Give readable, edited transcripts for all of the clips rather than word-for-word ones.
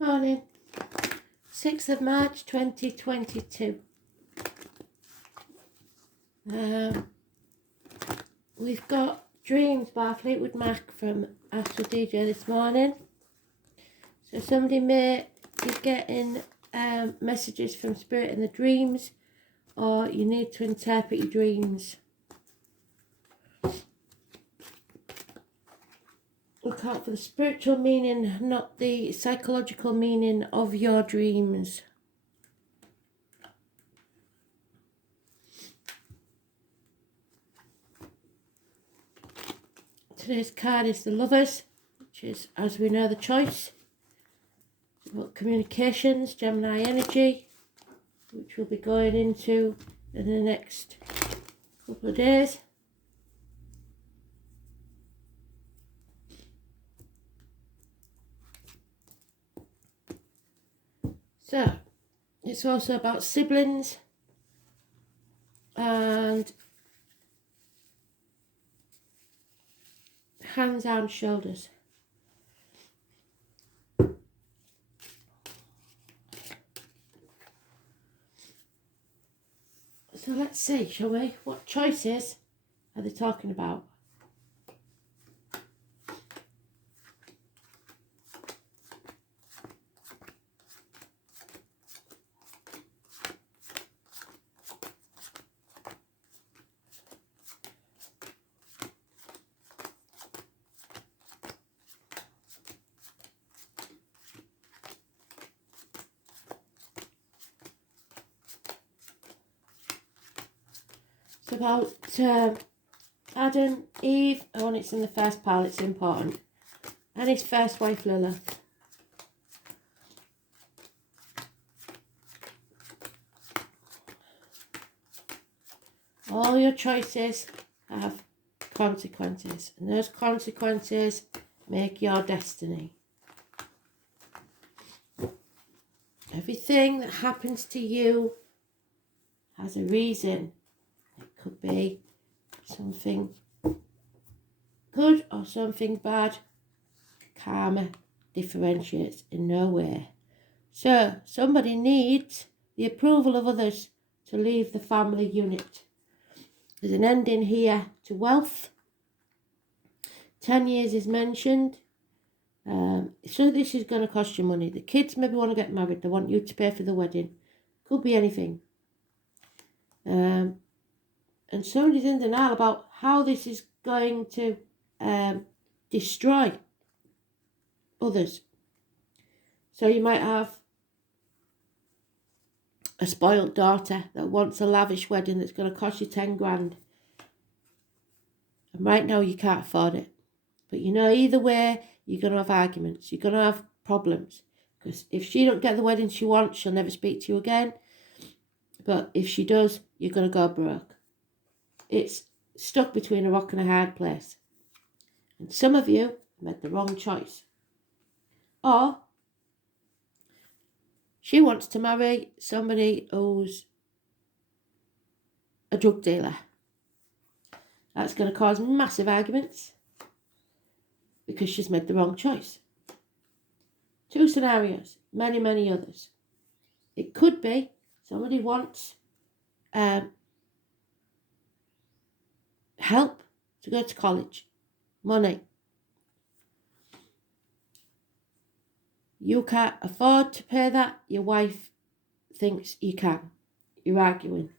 Morning, 6th of March 2022. We've got Dreams by Fleetwood Mac from Astrology this morning. So somebody may be getting messages from Spirit in the dreams, or you need to interpret your dreams. Look out for the spiritual meaning, not the psychological meaning of your dreams. Today's card is the Lovers, which is, as we know, the choice. It's about communications, Gemini energy, which we'll be going into in the next couple of days. So, it's also about siblings and hands, arms, shoulders. So let's see, shall we? What choices are they talking about? It's about Adam, Eve, and it's in the first pile, it's important, and his first wife Lilith. All your choices have consequences, and those consequences make your destiny. Everything that happens to you has a reason. It could be something good or something bad. Karma differentiates in no way. So somebody needs the approval of others to leave the family unit. There's an ending here to wealth. 10 years is mentioned. So this is going to cost you money. The kids maybe want to get married. They want you to pay for the wedding. Could be anything. And somebody's in denial about how this is going to destroy others. So you might have a spoiled daughter that wants a lavish wedding that's going to cost you 10 grand. And right now you can't afford it. But you know, either way, you're going to have arguments. You're going to have problems. Because if she don't get the wedding she wants, she'll never speak to you again. But if she does, you're going to go broke. It's stuck between a rock and a hard place. And some of you made the wrong choice. Or she wants to marry somebody who's a drug dealer. That's going to cause massive arguments because she's made the wrong choice. 2 scenarios, many, many others. It could be somebody wants help to go to college, money. You can't afford to pay that. Your wife thinks you can. You're arguing.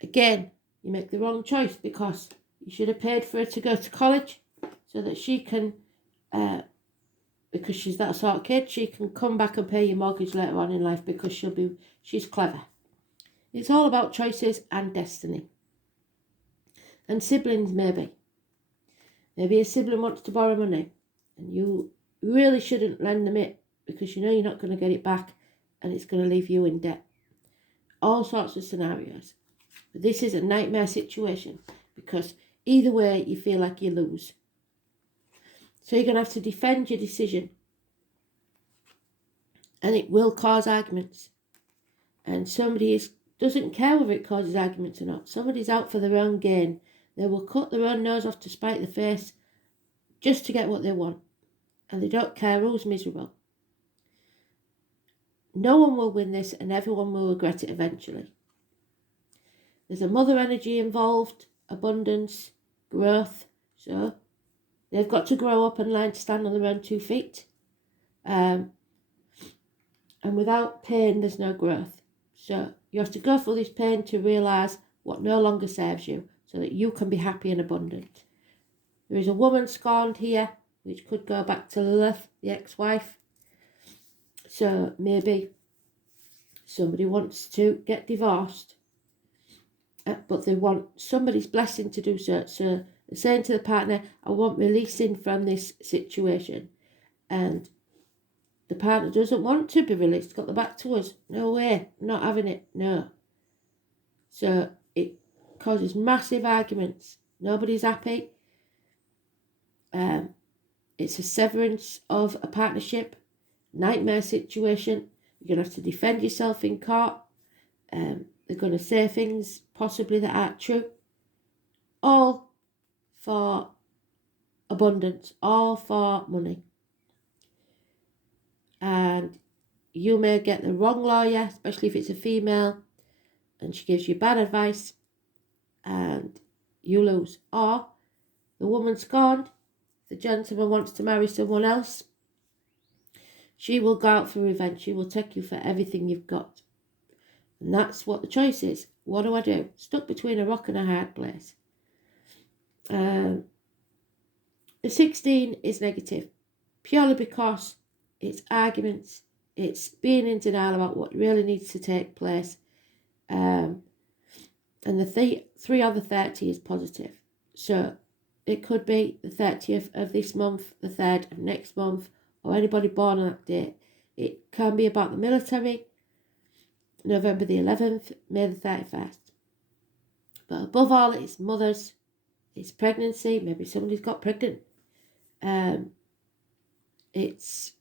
Again, you make the wrong choice because you should have paid for her to go to college so that she can, because she's that sort of kid, she can come back and pay your mortgage later on in life because she's clever. It's all about choices and destiny. And siblings, maybe. Maybe a sibling wants to borrow money and you really shouldn't lend them it because you know you're not going to get it back and it's going to leave you in debt. All sorts of scenarios. But this is a nightmare situation because either way you feel like you lose. So you're going to have to defend your decision. And it will cause arguments. And somebody doesn't care whether it causes arguments or not. Somebody's out for their own gain. They will cut their own nose off to spite the face just to get what they want. and they don't care who's miserable. No one will win this, and everyone will regret it eventually. There's a mother energy involved, abundance, growth. So they've got to grow up and learn to stand on their own 2 feet. And without pain, there's no growth. So you have to go through this pain to realise what no longer serves you, so that you can be happy and abundant. There is a woman scorned here, which could go back to Lilith, the ex-wife. So maybe somebody wants to get divorced, but they want somebody's blessing to do so. So they're saying to the partner, I want releasing from this situation. And the partner doesn't want to be released, got the back to us. No way, I'm not having it, no. So it causes massive arguments. Nobody's happy. It's a severance of a partnership, nightmare situation. You're going to have to defend yourself in court. They're going to say things possibly that aren't true. All for abundance, all for money. And you may get the wrong lawyer, especially if it's a female, and she gives you bad advice, and you lose. Or the woman's scorned, the gentleman wants to marry someone else, she will go out for revenge. She will take you for everything you've got. And that's what the choice is. What do I do? Stuck between a rock and a hard place. The 16 is negative, purely because it's arguments, it's being in denial about what really needs to take place. And the 3 on the 30 is positive. So it could be the 30th of this month, the 3rd of next month, or anybody born on that date. It can be about the military, November the 11th, May the 31st. But above all, it's mothers, it's pregnancy, maybe somebody's got pregnant. It's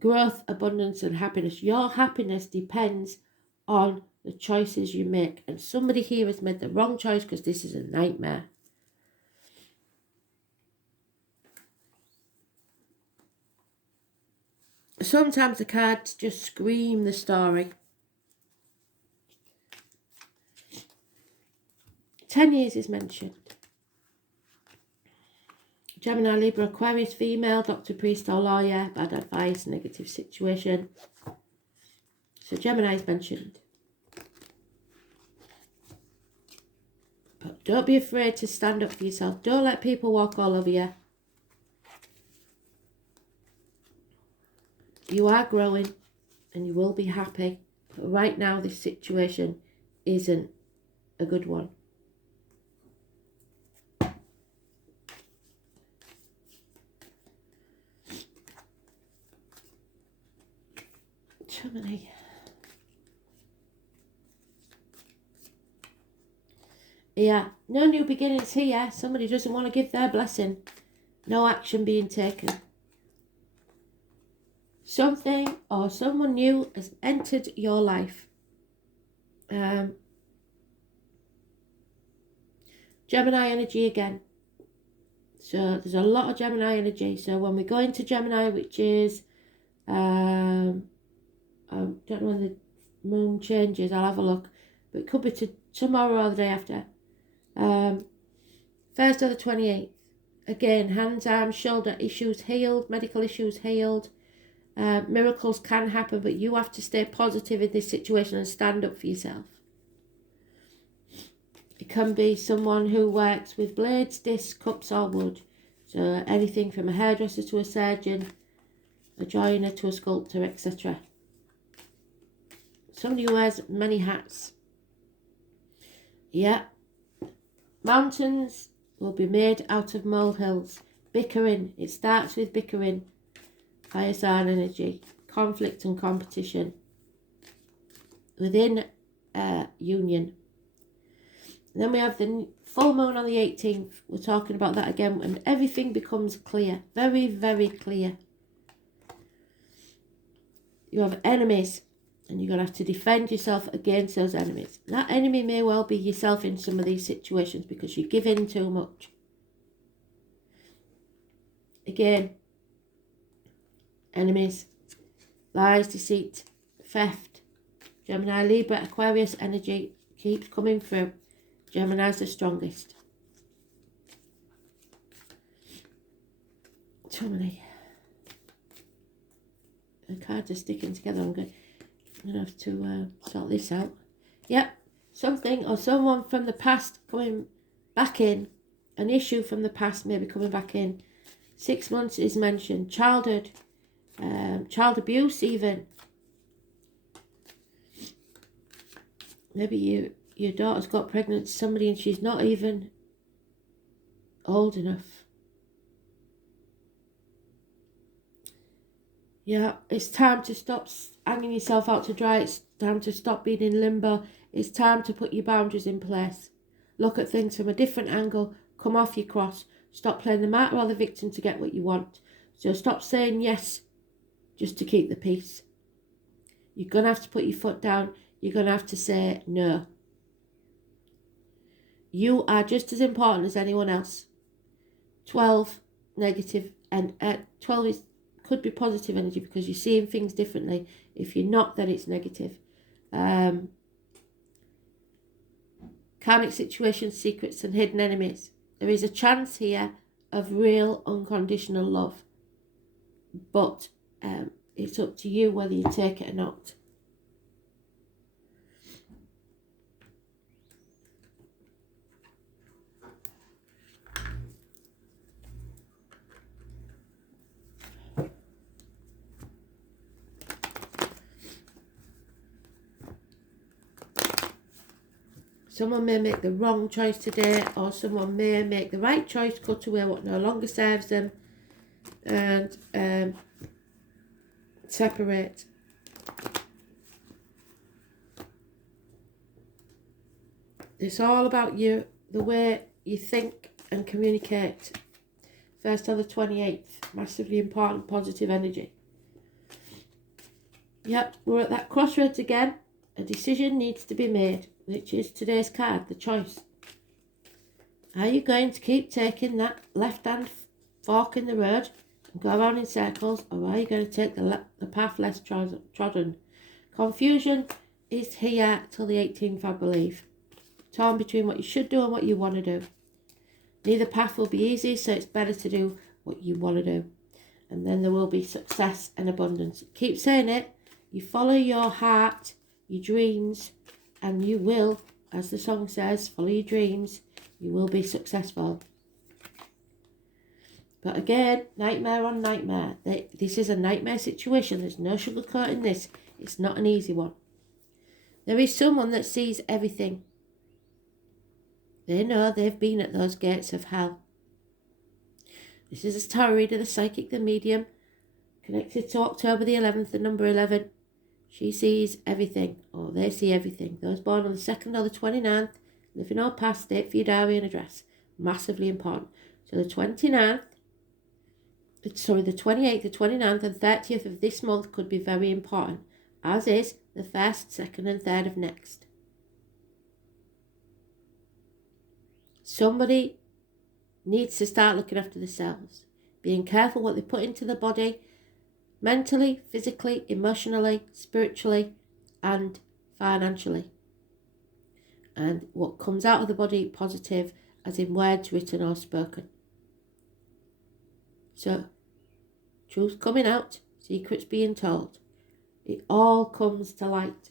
growth, abundance and happiness. Your happiness depends on the choices you make. And somebody here has made the wrong choice because this is a nightmare. Sometimes the cards just scream the story. 10 years is mentioned. Gemini, Libra, Aquarius, female, doctor, priest or lawyer, bad advice, negative situation. So Gemini is mentioned. But don't be afraid to stand up for yourself. Don't let people walk all over you. You are growing and you will be happy. But right now this situation isn't a good one. Gemini. Yeah, no new beginnings here. Somebody doesn't want to give their blessing. No action being taken. Something or someone new has entered your life. Gemini energy again. So there's a lot of Gemini energy. So when we go into Gemini, which is, I don't know when the moon changes, I'll have a look. But it could be tomorrow or the day after. 1st or the 28th. Again, hands, arms, shoulder issues healed, medical issues healed. Miracles can happen, but you have to stay positive in this situation and stand up for yourself. It can be someone who works with blades, discs, cups or wood. So anything from a hairdresser to a surgeon, a joiner to a sculptor, etc. Somebody who wears many hats. Yeah. Mountains will be made out of molehills. Bickering. It starts with bickering. Fire sign energy. Conflict and competition. Within union. And then we have the full moon on the 18th. We're talking about that again. And everything becomes clear. Very, very clear. You have enemies. And you're going to have to defend yourself against those enemies. That enemy may well be yourself in some of these situations because you give in too much. Again, enemies, lies, deceit, theft. Gemini, Libra, Aquarius energy keeps coming through. Gemini's the strongest. Too many. The cards are sticking together. I'm going to have to sort this out. Yep. Something or someone from the past coming back in. An issue from the past maybe coming back in. 6 months is mentioned. Childhood. Child abuse even. Maybe your daughter's got pregnant to somebody and she's not even old enough. Yeah, it's time to stop hanging yourself out to dry. It's time to stop being in limbo. It's time to put your boundaries in place. Look at things from a different angle. Come off your cross. Stop playing the martyr or the victim to get what you want. So stop saying yes just to keep the peace. You're going to have to put your foot down. You're going to have to say no. You are just as important as anyone else. 12 negative and 12 is could be positive energy because you're seeing things differently. If you're not, then it's negative. Karmic situations, secrets and hidden enemies. There is a chance here of real unconditional love. But it's up to you whether you take it or not. Someone may make the wrong choice today, or someone may make the right choice, cut away what no longer serves them, and separate. It's all about you, the way you think and communicate. 1st to the 28th, massively important, positive energy. Yep, we're at that crossroads again. A decision needs to be made, which is today's card, the choice. Are you going to keep taking that left-hand fork in the road and go around in circles, or are you going to take the path less trodden? Confusion is here till the 18th, I believe. Torn between what you should do and what you want to do. Neither path will be easy, so it's better to do what you want to do. And then there will be success and abundance. Keep saying it. You follow your heart, your dreams, and you will, as the song says, follow your dreams, you will be successful. But again, nightmare on nightmare. This is a nightmare situation. There's no sugarcoating this. It's not an easy one. There is someone that sees everything. They know they've been at those gates of hell. This is a tarot reader, the psychic, the medium, connected to October the 11th, the number 11. She sees everything, or they see everything. Those born on the 2nd or the 29th, living or past, date for your diary and address. Massively important. So the 28th, the 29th and 30th of this month could be very important, as is the 1st, 2nd and 3rd of next. Somebody needs to start looking after themselves, being careful what they put into the body, mentally, physically, emotionally, spiritually, and financially. And what comes out of the body, positive, as in words written or spoken. So, truth coming out, secrets being told. It all comes to light.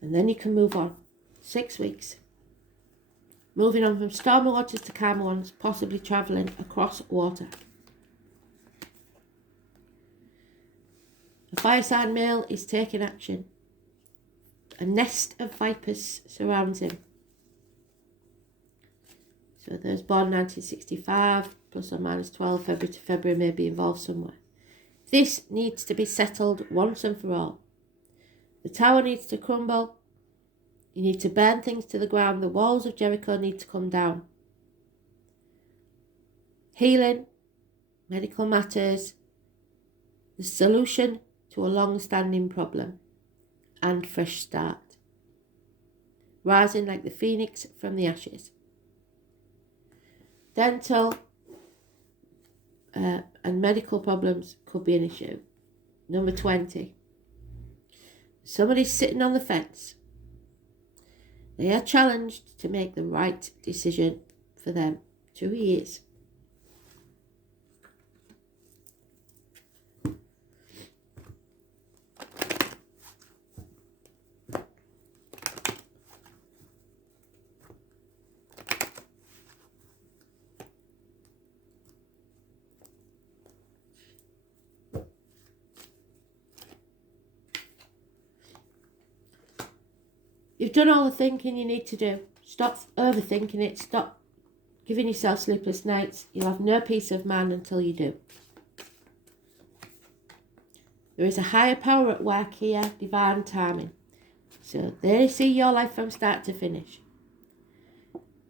And then you can move on. 6 weeks. Moving on from stormy waters to calmer ones, possibly travelling across water. A fire sign male is taking action. A nest of vipers surrounds him. So those born 1965, plus or minus 12, February to February, may be involved somewhere. This needs to be settled once and for all. The tower needs to crumble. You need to burn things to the ground. The walls of Jericho need to come down. Healing, medical matters, the solution to a long-standing problem, and fresh start. Rising like the phoenix from the ashes. Dental and medical problems could be an issue. Number 20. Somebody's sitting on the fence. They are challenged to make the right decision for them. 2 years. You've done all the thinking you need to do. Stop overthinking it. Stop giving yourself sleepless nights. You'll have no peace of mind until you do. There is a higher power at work here, divine timing. So they see your life from start to finish.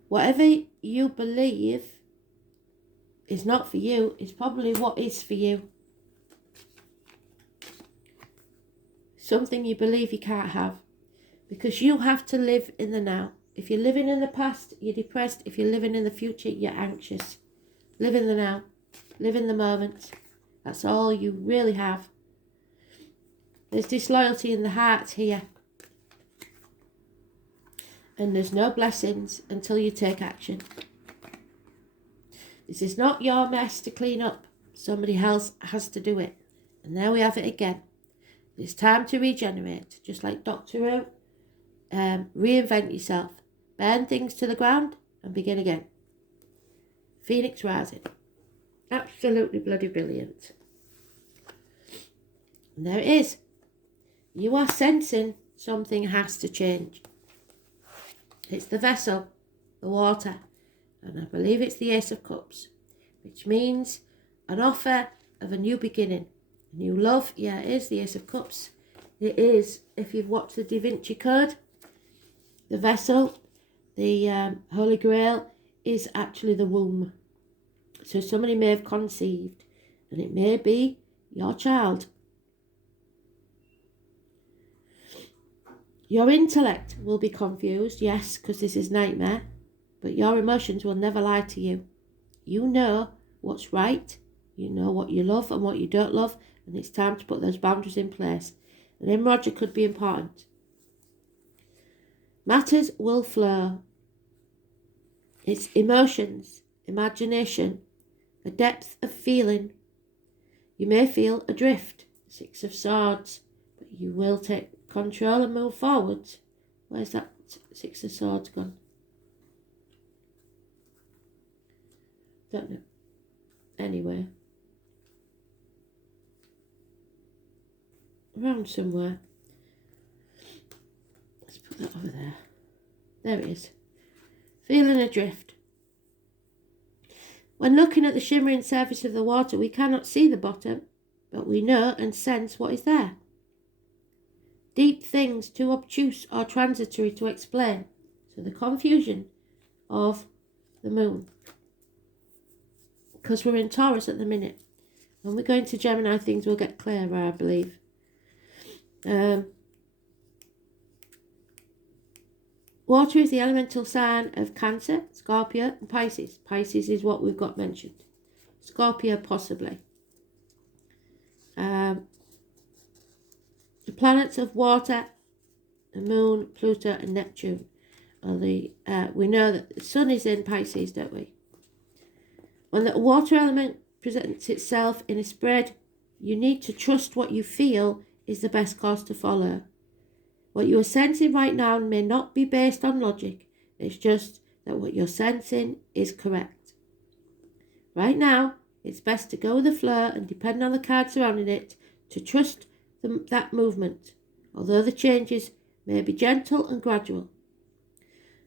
Whatever you believe is not for you is probably what is for you. Something you believe you can't have. Because you have to live in the now. If you're living in the past, you're depressed. If you're living in the future, you're anxious. Live in the now. Live in the moment. That's all you really have. There's disloyalty in the heart here. And there's no blessings until you take action. This is not your mess to clean up. Somebody else has to do it. And there we have it again. It's time to regenerate. Just like Doctor Who. Reinvent yourself. Burn things to the ground and begin again. Phoenix rising. Absolutely bloody brilliant. And there it is. You are sensing something has to change. It's the vessel, the water, and I believe it's the Ace of Cups, which means an offer of a new beginning, a new love. Yeah, it is the Ace of Cups. It is, if you've watched the Da Vinci Code, the vessel, the Holy Grail, is actually the womb. So somebody may have conceived, and it may be your child. Your intellect will be confused, yes, because this is nightmare, but your emotions will never lie to you. You know what's right, you know what you love and what you don't love, and it's time to put those boundaries in place. And then Roger could be important. Matters will flow. It's emotions, imagination, a depth of feeling. You may feel adrift, 6 of Swords, but you will take control and move forwards. Where's that 6 of Swords gone? Don't know. Anyway. Around somewhere. Let's put that over there. There it is. Feeling adrift. When looking at the shimmering surface of the water, we cannot see the bottom, but we know and sense what is there. Deep things too obtuse or transitory to explain. So the confusion of the moon. Because we're in Taurus at the minute. When we go into Gemini, things will get clearer, I believe. Water is the elemental sign of Cancer, Scorpio and Pisces. Pisces is what we've got mentioned. Scorpio possibly. The planets of water, the moon, Pluto and Neptune. Are the we know that the sun is in Pisces, don't we? When the water element presents itself in a spread, you need to trust what you feel is the best course to follow. What you are sensing right now may not be based on logic. It's just that what you're sensing is correct. Right now, it's best to go with the flow and depend on the cards surrounding it to trust that movement, although the changes may be gentle and gradual.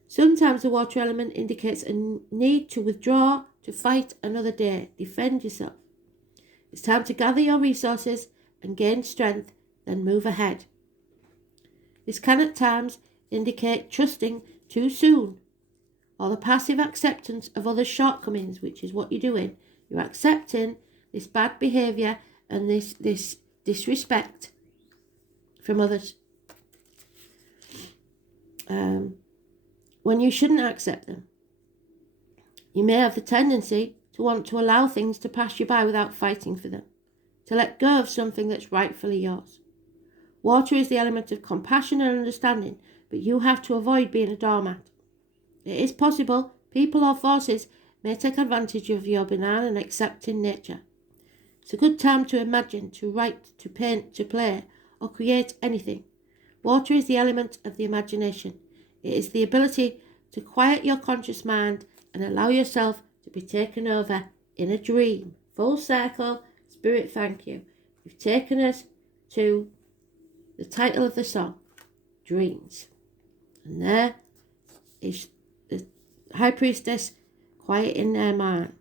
Sometimes the water element indicates a need to withdraw, to fight another day, defend yourself. It's time to gather your resources and gain strength, then move ahead. This can at times indicate trusting too soon, or the passive acceptance of others' shortcomings, which is what you're doing. You're accepting this bad behaviour and this disrespect from others. When you shouldn't accept them. You may have the tendency to want to allow things to pass you by without fighting for them, to let go of something that's rightfully yours. Water is the element of compassion and understanding, but you have to avoid being a doormat. It is possible people or forces may take advantage of your benign and accepting nature. It's a good time to imagine, to write, to paint, to play, or create anything. Water is the element of the imagination. It is the ability to quiet your conscious mind and allow yourself to be taken over in a dream. Full circle, Spirit, thank you. You've taken us to the title of the song, Dreams. And there is the High Priestess quieting their mind.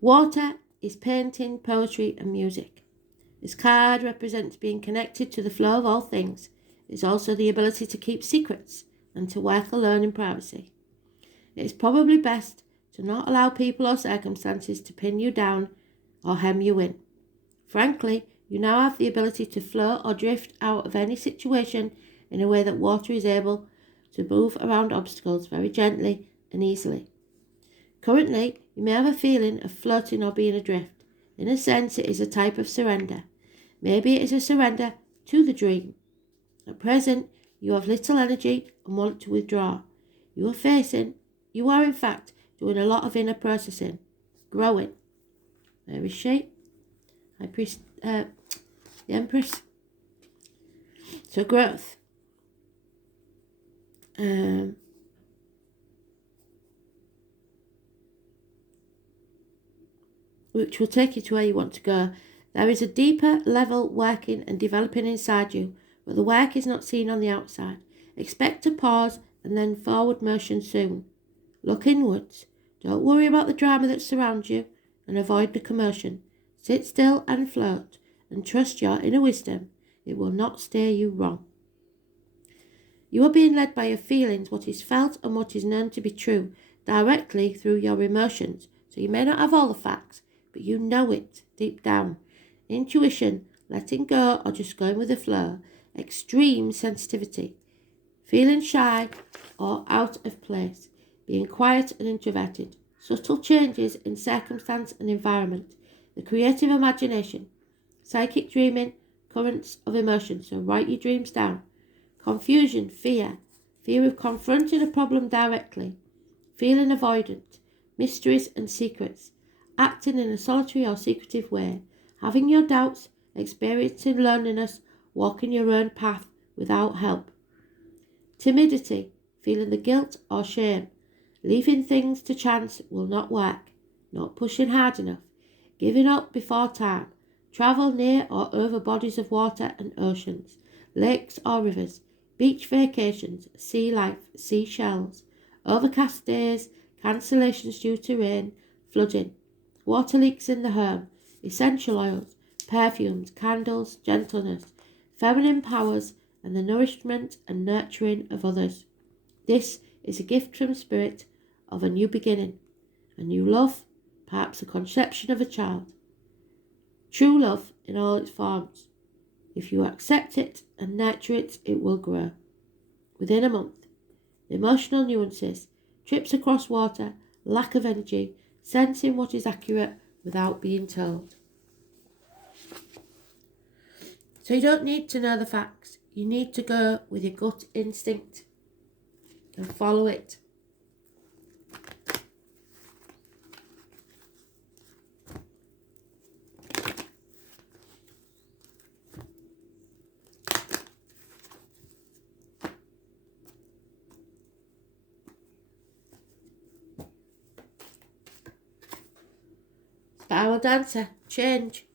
Water is painting, poetry and music. This card represents being connected to the flow of all things. It is also the ability to keep secrets and to work alone in privacy. It is probably best to not allow people or circumstances to pin you down or hem you in. Frankly, you now have the ability to float or drift out of any situation in a way that water is able to move around obstacles very gently and easily. Currently, you may have a feeling of floating or being adrift. In a sense, it is a type of surrender. Maybe it is a surrender to the dream. At present, you have little energy and want to withdraw. You are in fact doing a lot of inner processing, growing. There is she, the Empress. So growth. Which will take you to where you want to go. There is a deeper level working and developing inside you, but the work is not seen on the outside. Expect a pause and then forward motion soon. Look inwards. Don't worry about the drama that surrounds you and avoid the commotion. Sit still and float and trust your inner wisdom. It will not steer you wrong. You are being led by your feelings, what is felt and what is known to be true, directly through your emotions. So you may not have all the facts, but you know it deep down. Intuition, letting go or just going with the flow. Extreme sensitivity. Feeling shy or out of place. Being quiet and introverted. Subtle changes in circumstance and environment. The creative imagination. Psychic dreaming. Currents of emotion. So write your dreams down. Confusion, fear. Fear of confronting a problem directly. Feeling avoidant. Mysteries and secrets. Acting in a solitary or secretive way. Having your doubts. Experiencing loneliness. Walking your own path without help. Timidity. Feeling the guilt or shame. Leaving things to chance will not work. Not pushing hard enough. Giving up before time. Travel near or over bodies of water and oceans. Lakes or rivers. Beach vacations. Sea life. Seashells. Overcast days. Cancellations due to rain. Flooding. Water leaks in the home. Essential oils. Perfumes. Candles. Gentleness. Feminine powers and the nourishment and nurturing of others. This is a gift from Spirit of a new beginning, a new love, perhaps a conception of a child. True love in all its forms. If you accept it and nurture it, it will grow. Within a month, emotional nuances, trips across water, lack of energy, sensing what is accurate without being told. So you don't need to know the facts. You need to go with your gut instinct and follow it. Spiral dancer, change.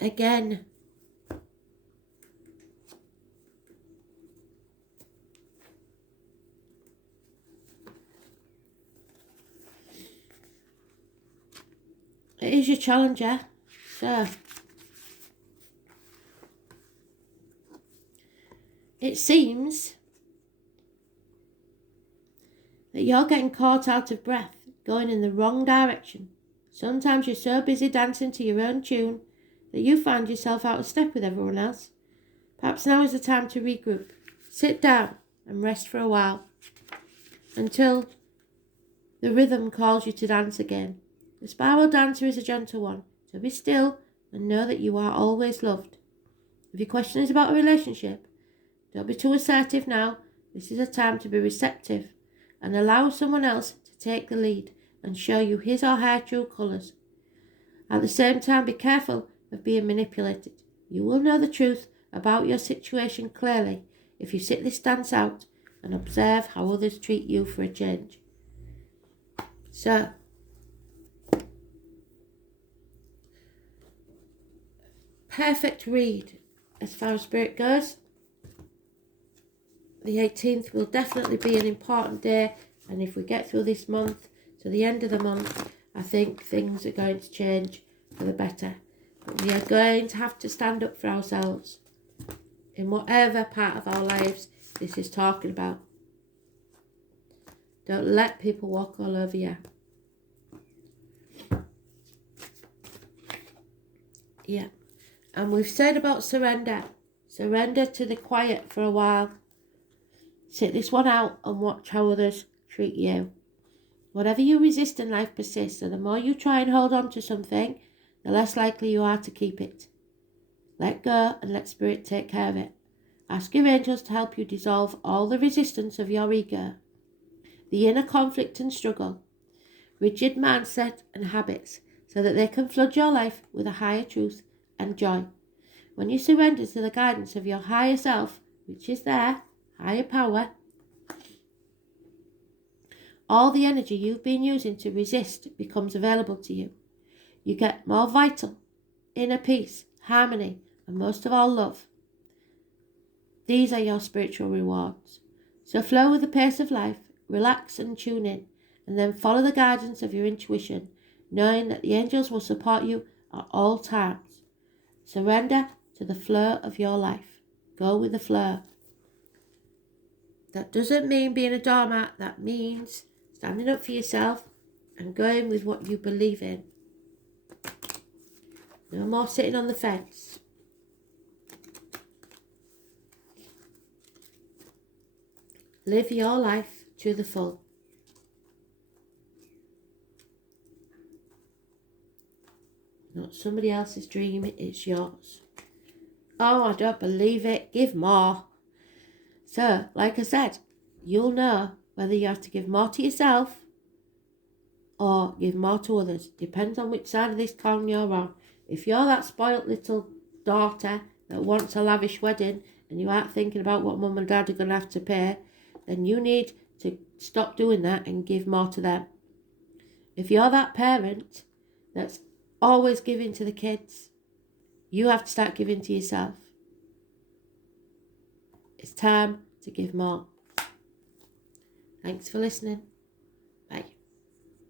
Again. It is your challenger, so it seems that you're getting caught out of breath, going in the wrong direction. Sometimes you're so busy dancing to your own tune that you find yourself out of step with everyone else. Perhaps now is the time to regroup, sit down and rest for a while. until the rhythm calls you to dance again. The spiral dancer is a gentle one, so be still and know that you are always loved. If your question is about a relationship, don't be too assertive now. This is a time to be receptive and allow someone else to take the lead and show you his or her true colours. At the same time, be careful of being manipulated. You will know the truth about your situation clearly if you sit this dance out and observe how others treat you for a change. So, perfect read as far as spirit goes. The 18th will definitely be an important day, and if we get through this month to the end of the month, I think things are going to change for the better. But we are going to have to stand up for ourselves in whatever part of our lives this is talking about. Don't let people walk all over you. Yeah. And we've said about surrender. Surrender to the quiet for a while. Sit this one out and watch how others treat you. Whatever you resist in life persists, and the more you try and hold on to something, the less likely you are to keep it. Let go and let spirit take care of it. Ask your angels to help you dissolve all the resistance of your ego, the inner conflict and struggle, rigid mindset and habits, so that they can flood your life with a higher truth and joy. When you surrender to the guidance of your higher self, which is there, higher power, all the energy you've been using to resist becomes available to you. You get more vital, inner peace, harmony, and most of all, love. These are your spiritual rewards. So flow with the pace of life, relax and tune in, and then follow the guidance of your intuition, knowing that the angels will support you at all times. Surrender to the flow of your life. Go with the flow. That doesn't mean being a doormat. That means standing up for yourself and going with what you believe in. No more sitting on the fence. Live your life to the full. Not somebody else's dream, it's yours. Oh, I don't believe it. Give more. So, like I said, you'll know whether you have to give more to yourself or give more to others. Depends on which side of this coin you're on. If you're that spoilt little daughter that wants a lavish wedding and you aren't thinking about what mum and dad are going to have to pay, then you need to stop doing that and give more to them. If you're that parent that's always giving to the kids, you have to start giving to yourself. It's time to give more. Thanks for listening.